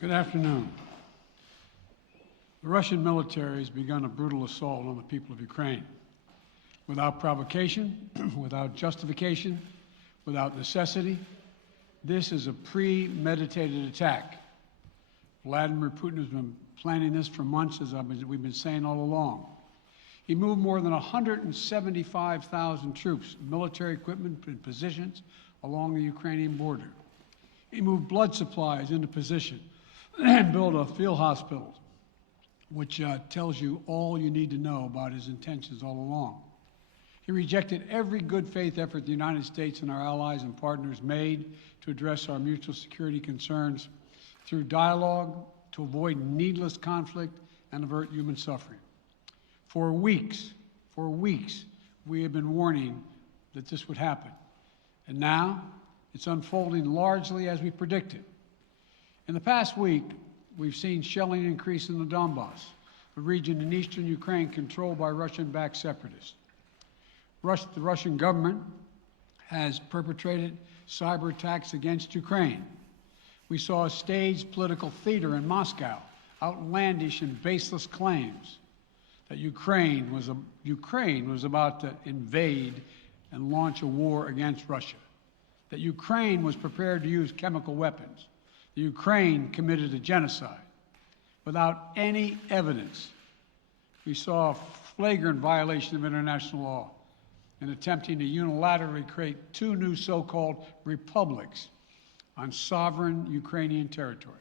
Good afternoon. The Russian military has begun a brutal assault on the people of Ukraine. Without provocation, without justification, without necessity, this is a premeditated attack. Vladimir Putin has been planning this for months, as we've been saying all along. He moved more than 175,000 troops, military equipment, and positions along the Ukrainian border. He moved blood supplies into position and built a field hospital, which tells you all you need to know about his intentions all along. He rejected every good faith effort the United States and our allies and partners made to address our mutual security concerns through dialogue to avoid needless conflict and avert human suffering. For weeks, we have been warning that this would happen. And now it's unfolding largely as we predicted. In the past week, we've seen shelling increase in the Donbass, a region in eastern Ukraine controlled by Russian-backed separatists. The Russian government has perpetrated cyber attacks against Ukraine. We saw a staged political theater in Moscow, outlandish and baseless claims that Ukraine was about to invade and launch a war against Russia, that Ukraine was prepared to use chemical weapons, that Ukraine committed a genocide. Without any evidence, we saw a flagrant violation of international law in attempting to unilaterally create two new so-called republics on sovereign Ukrainian territory.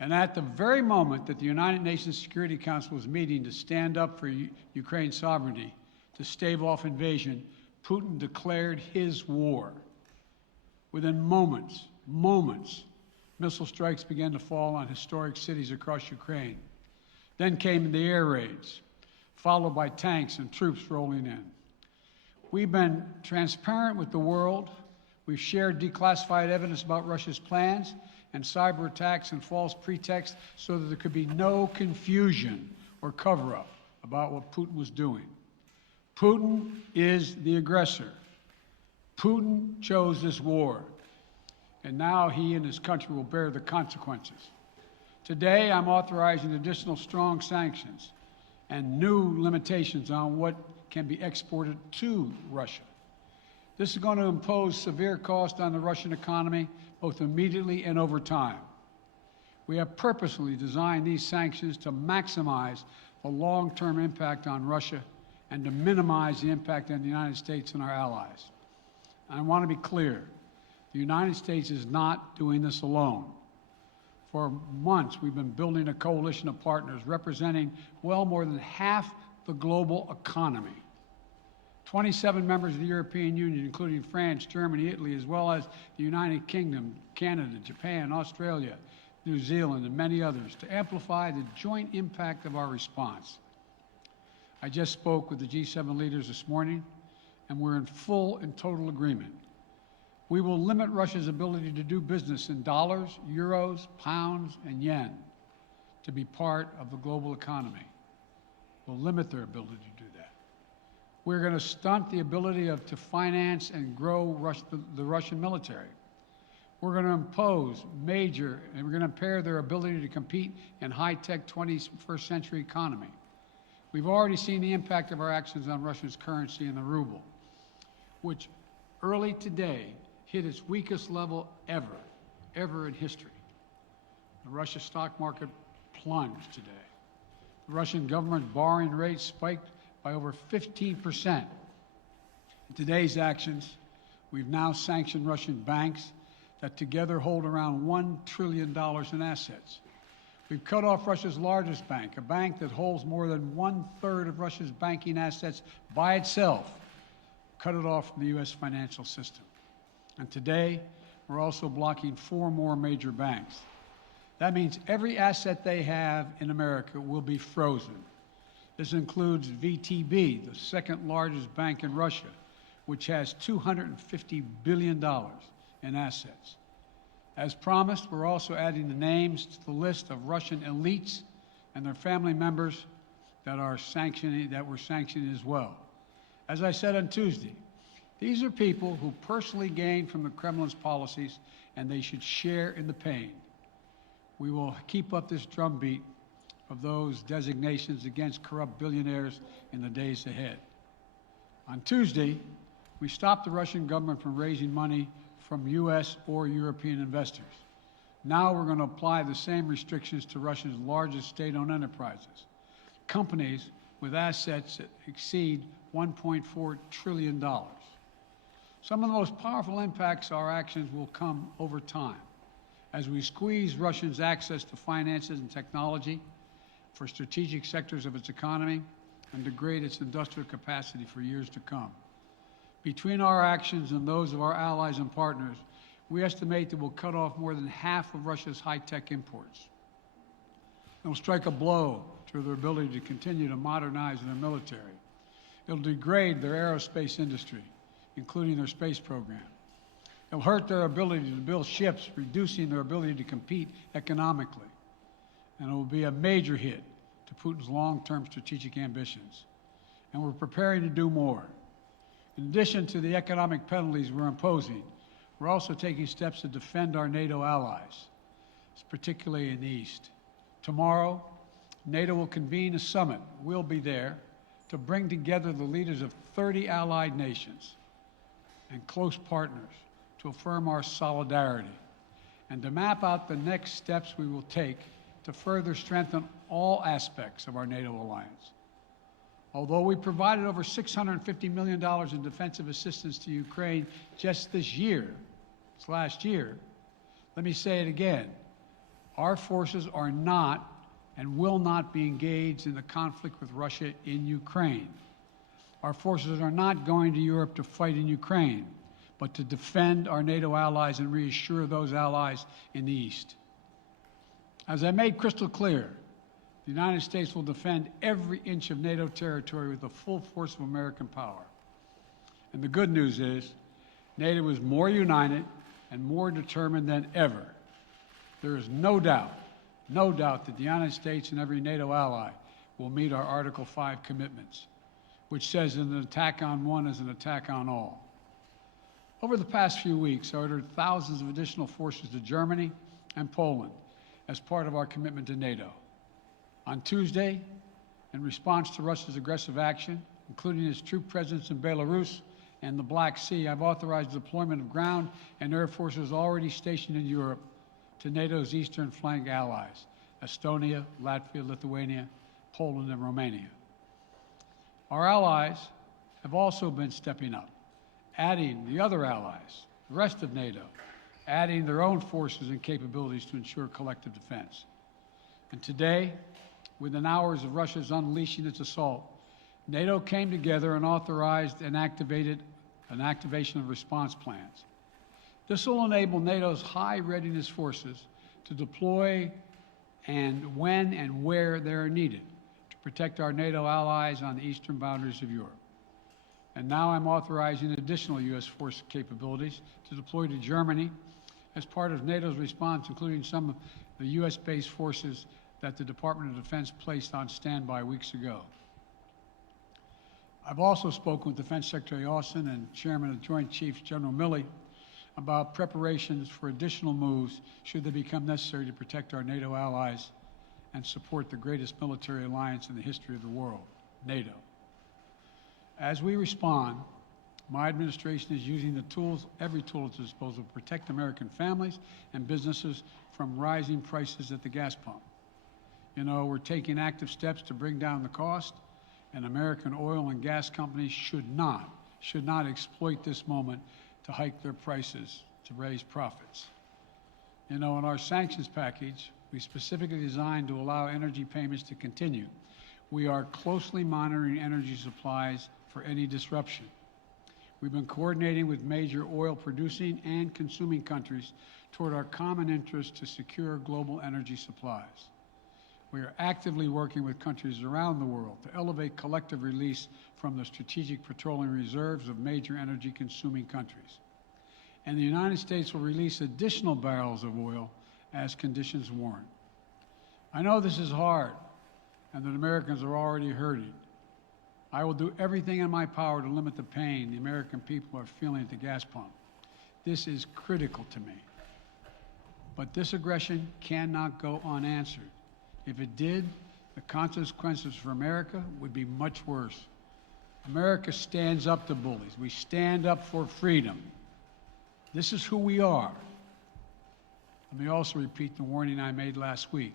And at the very moment that the United Nations Security Council was meeting to stand up for Ukraine's sovereignty, to stave off invasion, Putin declared his war. Within moments, missile strikes began to fall on historic cities across Ukraine. Then came the air raids, followed by tanks and troops rolling in. We've been transparent with the world. We've shared declassified evidence about Russia's plans and cyber attacks and false pretexts so that there could be no confusion or cover-up about what Putin was doing. Putin is the aggressor. Putin chose this war, and now he and his country will bear the consequences. Today, I'm authorizing additional strong sanctions and new limitations on what can be exported to Russia. This is going to impose severe cost on the Russian economy, both immediately and over time. We have purposely designed these sanctions to maximize the long-term impact on Russia and to minimize the impact on the United States and our allies. I want to be clear, the United States is not doing this alone. For months, we've been building a coalition of partners representing well more than half the global economy. 27 members of the European Union, including France, Germany, Italy, as well as the United Kingdom, Canada, Japan, Australia, New Zealand, and many others, to amplify the joint impact of our response. I just spoke with the G7 leaders this morning, and we're in full and total agreement. We will limit Russia's ability to do business in dollars, euros, pounds, and yen to be part of the global economy. We'll limit their ability to do that. We're going to stunt the ability to finance and grow the Russian military. We're going to impose and we're going to impair their ability to compete in high-tech 21st century economy. We've already seen the impact of our actions on Russia's currency and the ruble, which early today hit its weakest level ever in history. The Russia stock market plunged today. The Russian government borrowing rate spiked by over 15%. In today's actions, we've now sanctioned Russian banks that together hold around $1 trillion in assets. We've cut off Russia's largest bank, a bank that holds more than 1/3 of Russia's banking assets by itself, cut it off from the U.S. financial system. And today, we're also blocking 4 more major banks. That means every asset they have in America will be frozen. This includes VTB, the second largest bank in Russia, which has $250 billion in assets. As promised, we're also adding the names to the list of Russian elites and their family members that we're sanctioning as well. As I said on Tuesday, these are people who personally gain from the Kremlin's policies, and they should share in the pain. We will keep up this drumbeat of those designations against corrupt billionaires in the days ahead. On Tuesday, we stopped the Russian government from raising money from U.S. or European investors. Now we're going to apply the same restrictions to Russia's largest state-owned enterprises, companies with assets that exceed $1.4 trillion. Some of the most powerful impacts of our actions will come over time as we squeeze Russia's access to finances and technology for strategic sectors of its economy and degrade its industrial capacity for years to come. Between our actions and those of our allies and partners, we estimate that we'll cut off more than half of Russia's high-tech imports. It will strike a blow to their ability to continue to modernize their military. It will degrade their aerospace industry, including their space program. It will hurt their ability to build ships, reducing their ability to compete economically. And it will be a major hit to Putin's long-term strategic ambitions. And we're preparing to do more. In addition to the economic penalties we're imposing, we're also taking steps to defend our NATO allies, particularly in the East. Tomorrow, NATO will convene a summit. We'll be there to bring together the leaders of 30 allied nations and close partners to affirm our solidarity and to map out the next steps we will take to further strengthen all aspects of our NATO alliance. Although we provided over $650 million in defensive assistance to Ukraine just this last year, let me say it again. Our forces are not and will not be engaged in the conflict with Russia in Ukraine. Our forces are not going to Europe to fight in Ukraine, but to defend our NATO allies and reassure those allies in the East. As I made crystal clear, the United States will defend every inch of NATO territory with the full force of American power. And the good news is, NATO is more united and more determined than ever. There is no doubt that the United States and every NATO ally will meet our Article 5 commitments, which says that an attack on one is an attack on all. Over the past few weeks, I ordered thousands of additional forces to Germany and Poland as part of our commitment to NATO. On Tuesday, in response to Russia's aggressive action, including its troop presence in Belarus and the Black Sea, I've authorized the deployment of ground and air forces already stationed in Europe to NATO's eastern flank allies, Estonia, Latvia, Lithuania, Poland, and Romania. Our allies have also been stepping up, adding the other allies, the rest of NATO, adding their own forces and capabilities to ensure collective defense. And today, within hours of Russia's unleashing its assault, NATO came together and authorized and activated an activation of response plans. This will enable NATO's high readiness forces to deploy and when and where they are needed to protect our NATO allies on the eastern boundaries of Europe. And now I'm authorizing additional U.S. force capabilities to deploy to Germany as part of NATO's response, including some of the U.S.-based forces that the Department of Defense placed on standby weeks ago. I've also spoken with Defense Secretary Austin and Chairman of the Joint Chiefs, General Milley, about preparations for additional moves should they become necessary to protect our NATO allies and support the greatest military alliance in the history of the world, NATO. As we respond, my administration is using the tools, every tool at its disposal to protect American families and businesses from rising prices at the gas pump. You know, we're taking active steps to bring down the cost, and American oil and gas companies should not exploit this moment to hike their prices to raise profits. You know, in our sanctions package, we specifically designed to allow energy payments to continue. We are closely monitoring energy supplies for any disruption. We've been coordinating with major oil-producing and consuming countries toward our common interest to secure global energy supplies. We are actively working with countries around the world to elevate collective release from the strategic petroleum reserves of major energy-consuming countries. And the United States will release additional barrels of oil as conditions warrant. I know this is hard and that Americans are already hurting. I will do everything in my power to limit the pain the American people are feeling at the gas pump. This is critical to me. But this aggression cannot go unanswered. If it did, the consequences for America would be much worse. America stands up to bullies. We stand up for freedom. This is who we are. Let me also repeat the warning I made last week.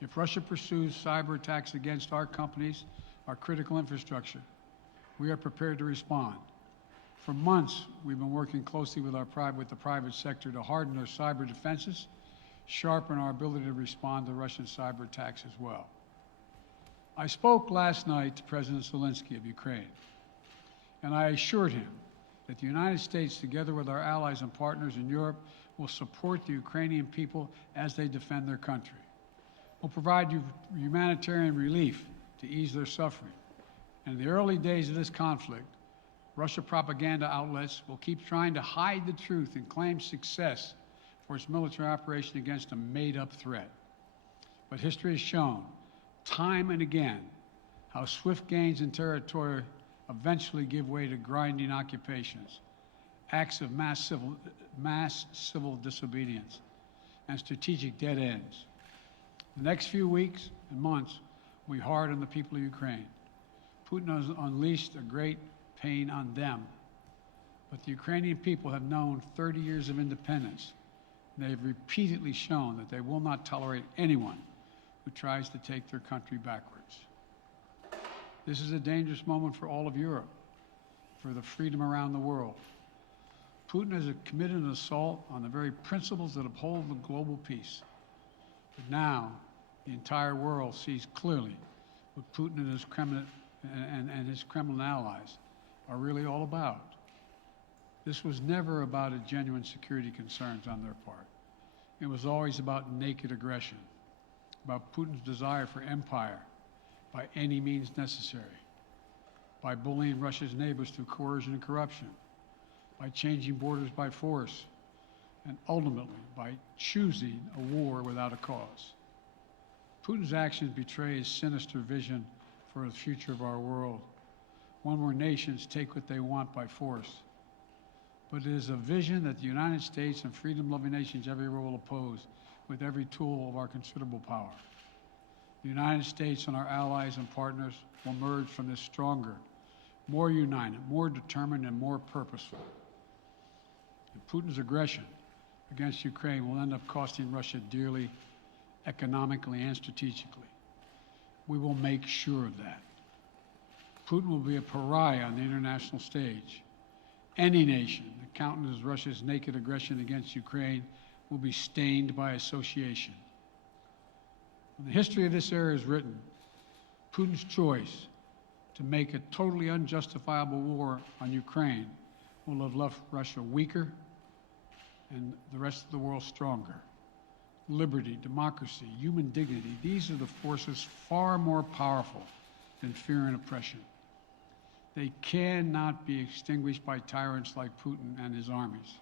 If Russia pursues cyber attacks against our companies, our critical infrastructure, we are prepared to respond. For months, we've been working closely with the private sector to harden our cyber defenses, sharpen our ability to respond to Russian cyber attacks as well. I spoke last night to President Zelensky of Ukraine, and I assured him that the United States, together with our allies and partners in Europe, will support the Ukrainian people as they defend their country. We'll provide humanitarian relief to ease their suffering. And in the early days of this conflict, Russia propaganda outlets will keep trying to hide the truth and claim success for its military operation against a made-up threat. But history has shown, time and again, how swift gains in territory eventually give way to grinding occupations, acts of mass civil disobedience, and strategic dead ends. The next few weeks and months will be hard on the people of Ukraine. Putin has unleashed a great pain on them, but the Ukrainian people have known 30 years of independence. They have repeatedly shown that they will not tolerate anyone who tries to take their country backwards. This is a dangerous moment for all of Europe, for the freedom around the world. Putin has committed an assault on the very principles that uphold the global peace. But now, the entire world sees clearly what Putin and his Kremlin allies are really all about. This was never about a genuine security concerns on their part. It was always about naked aggression, about Putin's desire for empire by any means necessary, by bullying Russia's neighbors through coercion and corruption, by changing borders by force, and ultimately by choosing a war without a cause. Putin's actions betray his sinister vision for the future of our world, one where nations take what they want by force. But it is a vision that the United States and freedom-loving nations everywhere will oppose with every tool of our considerable power. The United States and our allies and partners will emerge from this stronger, more united, more determined, and more purposeful. And Putin's aggression against Ukraine will end up costing Russia dearly, economically and strategically. We will make sure of that. Putin will be a pariah on the international stage. Any nation that countenances Russia's naked aggression against Ukraine will be stained by association. When the history of this era is written, Putin's choice to make a totally unjustifiable war on Ukraine will have left Russia weaker and the rest of the world stronger. Liberty, democracy, human dignity, these are the forces far more powerful than fear and oppression. They cannot be extinguished by tyrants like Putin and his armies.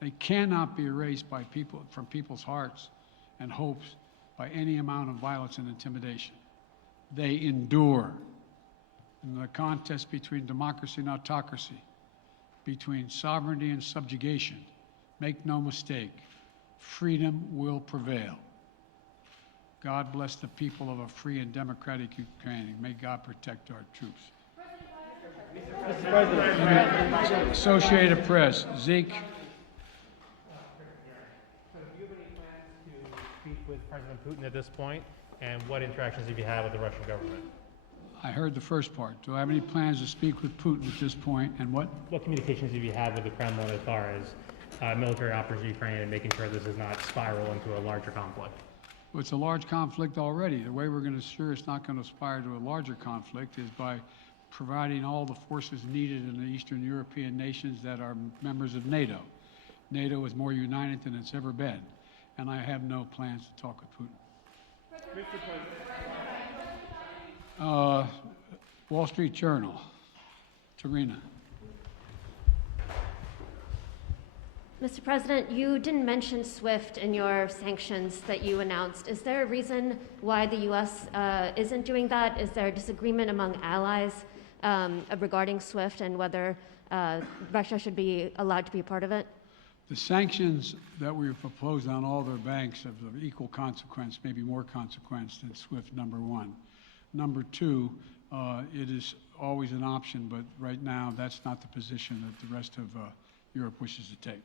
They cannot be erased by from people's hearts and hopes by any amount of violence and intimidation. They endure. In the contest between democracy and autocracy, between sovereignty and subjugation, make no mistake, freedom will prevail. God bless the people of a free and democratic Ukraine. May God protect our troops. Mr. President. Associated Press, Zeke. Do you have any plans to speak with President Putin at this point? And what interactions have you had with the Russian government? I heard the first part. Do I have any plans to speak with Putin at this point, and what? What communications have you had with the Kremlin as far as military operations in Ukraine and making sure this does not spiral into a larger conflict? Well, it's a large conflict already. The way we're going to ensure it's not going to aspire to a larger conflict is by providing all the forces needed in the Eastern European nations that are members of NATO. NATO is more united than it's ever been, and I have no plans to talk with Putin. Mr. President. Wall Street Journal, Tarina. Mr. President, you didn't mention SWIFT in your sanctions that you announced. Is there a reason why the U.S. Isn't doing that? Is there a disagreement among allies regarding SWIFT and whether Russia should be allowed to be a part of it? The sanctions that we proposed on all their banks have of equal consequence, maybe more consequence than SWIFT, number one. Number two, it is always an option, but right now that's not the position that the rest of Europe wishes to take.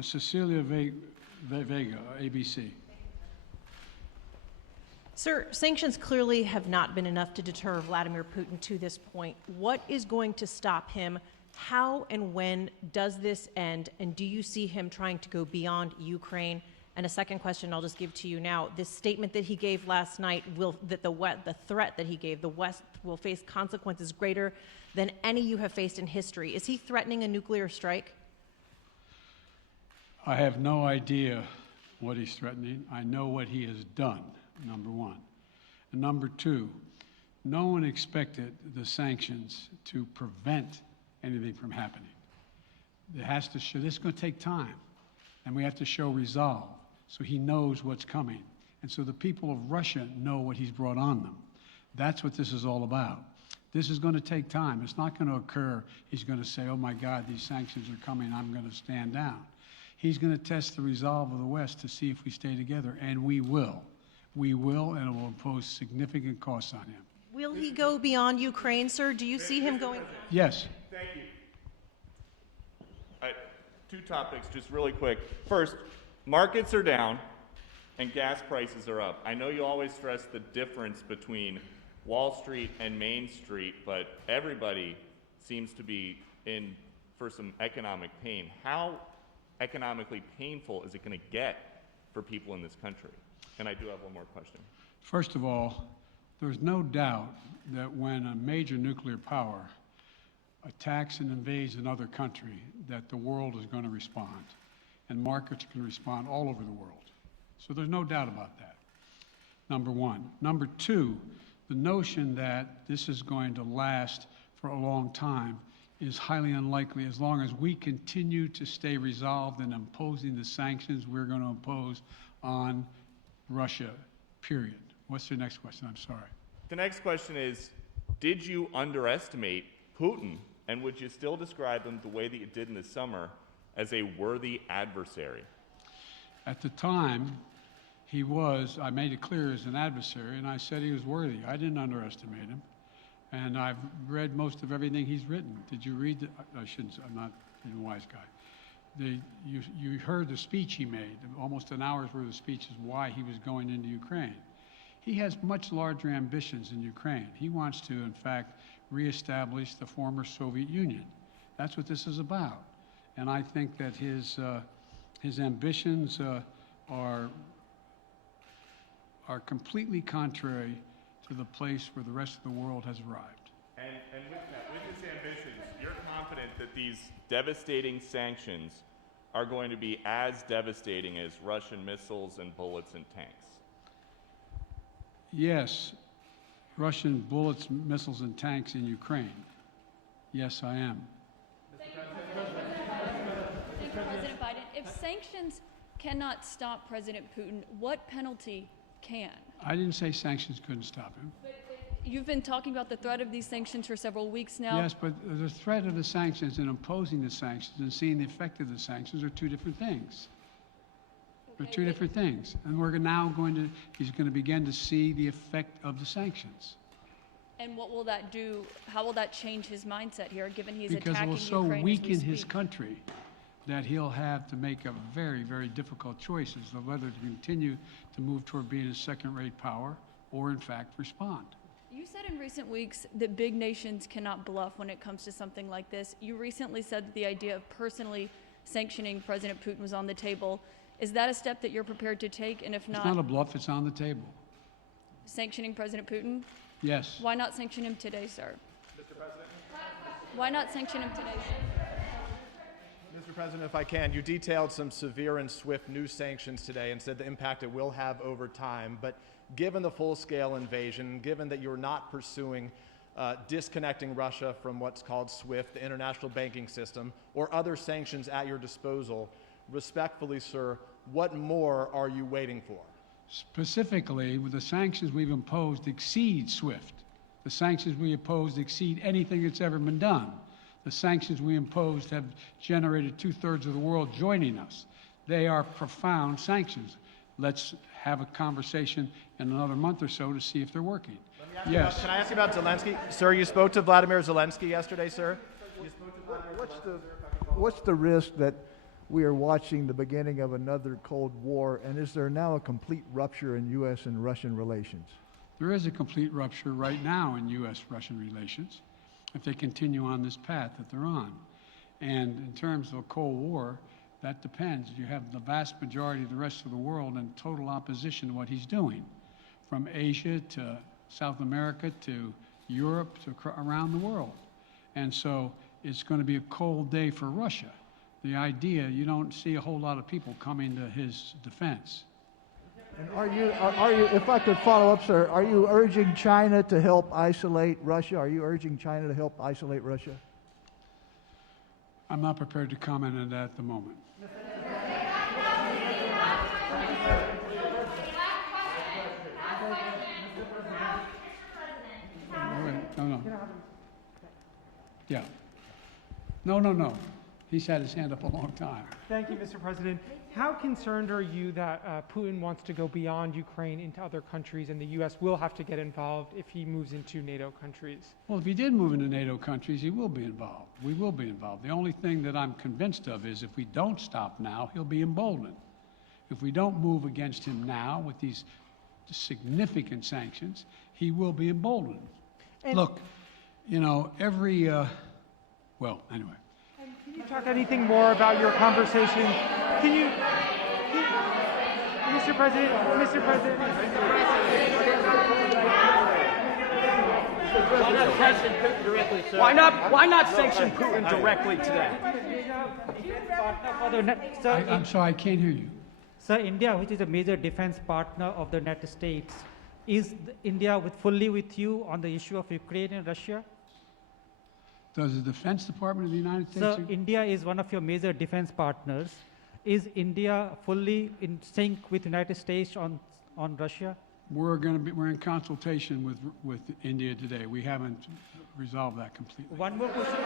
Cecilia Vega, ABC. Sir, sanctions clearly have not been enough to deter Vladimir Putin to this point. What is going to stop him? How and when does this end? And do you see him trying to go beyond Ukraine? And a second question I'll just give to you now. This statement that he gave last night, the threat that he gave, the West will face consequences greater than any you have faced in history. Is he threatening a nuclear strike? I have no idea what he's threatening. I know what he has done, number one. And number two, no one expected the sanctions to prevent anything from happening. It has to show, this is going to take time, and we have to show resolve so he knows what's coming. And so the people of Russia know what he's brought on them. That's what this is all about. This is going to take time. It's not going to occur, he's going to say, oh my God, these sanctions are coming, I'm going to stand down. He's going to test the resolve of the West to see if we stay together, and we will. We will, and it will impose significant costs on him. Will he go beyond Ukraine, sir? Do you see him going? Yes. Thank you. All right, two topics, just really quick. First, markets are down and gas prices are up. I know you always stress the difference between Wall Street and Main Street, but everybody seems to be in for some economic pain. How economically painful is it going to get for people in this country? And I do have one more question. First of all, there's no doubt that when a major nuclear power attacks and invades another country, that the world is going to respond, and markets can respond all over the world. So there's no doubt about that, number one. Number two, the notion that this is going to last for a long time is highly unlikely as long as we continue to stay resolved in imposing the sanctions we're going to impose on Russia, period. What's your next question? I'm sorry. The next question is, did you underestimate Putin, and would you still describe him the way that you did in the summer as a worthy adversary? At the time, he was, I made it clear, as an adversary, and I said he was worthy. I didn't underestimate him. And I've read most of everything he's written. Did you read I shouldn't, I'm not a wise guy. You heard the speech he made, almost an hour's worth of speech is why he was going into Ukraine. He has much larger ambitions in Ukraine. He wants to, in fact, reestablish the former Soviet Union. That's what this is about. And I think that his ambitions are completely contrary to the place where the rest of the world has arrived. And with his ambitions, you're confident that these devastating sanctions are going to be as devastating as Russian missiles and bullets and tanks? Yes, Russian bullets, missiles, and tanks in Ukraine. Yes, I am. Thank you, President Biden. If sanctions cannot stop President Putin, what penalty can? I didn't say sanctions couldn't stop him. You've been talking about the threat of these sanctions for several weeks now. Yes, but the threat of the sanctions and imposing the sanctions and seeing the effect of the sanctions are two different things. They're two different things. And we're now he's going to begin to see the effect of the sanctions. And what will that do? How will that change his mindset here, given he's Because it attacking will so Ukraine as we weaken his speak? country that he'll have to make a very, very difficult choices of whether to continue to move toward being a second-rate power or, in fact, respond. You said in recent weeks that big nations cannot bluff when it comes to something like this. You recently said that the idea of personally sanctioning President Putin was on the table. Is that a step that you're prepared to take? And if It's not a bluff, it's on the table. sanctioning President Putin? Yes. Why not sanction him today, sir? Mr. President? Why not sanction him today, sir? Mr. President, if I can, you detailed some severe and swift new sanctions today and said the impact it will have over time. But given the full-scale invasion, given that you're not pursuing disconnecting Russia from what's called SWIFT, the international banking system, or other sanctions at your disposal, respectfully, sir, what more are you waiting for? Specifically, with the sanctions we've imposed exceed SWIFT. The sanctions we imposed exceed anything that's ever been done. The sanctions we imposed have generated 2/3 of the world joining us. They are profound sanctions. Let's have a conversation in another month or so to see if they're working. Yes. Can I ask you about Zelensky? Sir, you spoke to Vladimir Zelensky yesterday, sir? What's the risk that we are watching the beginning of another Cold War, and is there now a complete rupture in U.S. and Russian relations? There is a complete rupture right now in U.S.-Russian relations if they continue on this path that they're on. And in terms of a Cold War, that depends. You have the vast majority of the rest of the world in total opposition to what he's doing, from Asia to South America to Europe to around the world. And so it's going to be a cold day for Russia. The idea, you don't see a whole lot of people coming to his defense. And are you, if I could follow up, sir, are you urging China to help isolate Russia? Are you urging China to help isolate Russia? I'm not prepared to comment on that at the moment. No. Yeah. No. He's had his hand up a long time. Thank you, Mr. President. How concerned are you that Putin wants to go beyond Ukraine into other countries, and the U.S. will have to get involved if he moves into NATO countries? Well, if he did move into NATO countries, he will be involved. We will be involved. The only thing that I'm convinced of is if we don't stop now, he'll be emboldened. If we don't move against him now with these significant sanctions, he will be emboldened. And Look, you know, well, anyway. Can you talk anything more about your conversation? Mr. President. Why not sanction Putin directly today? I'm sorry, I can't hear you. Sir, India, which is a major defense partner of the United States, is India fully with you on the issue of Ukraine and Russia? Does the Defense Department of the United States... Sir, India is one of your major defense partners. Is India fully in sync with United States on Russia? We're in consultation with India today. We haven't resolved that completely. One more question.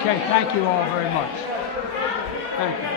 Okay, thank you all very much. Thank you.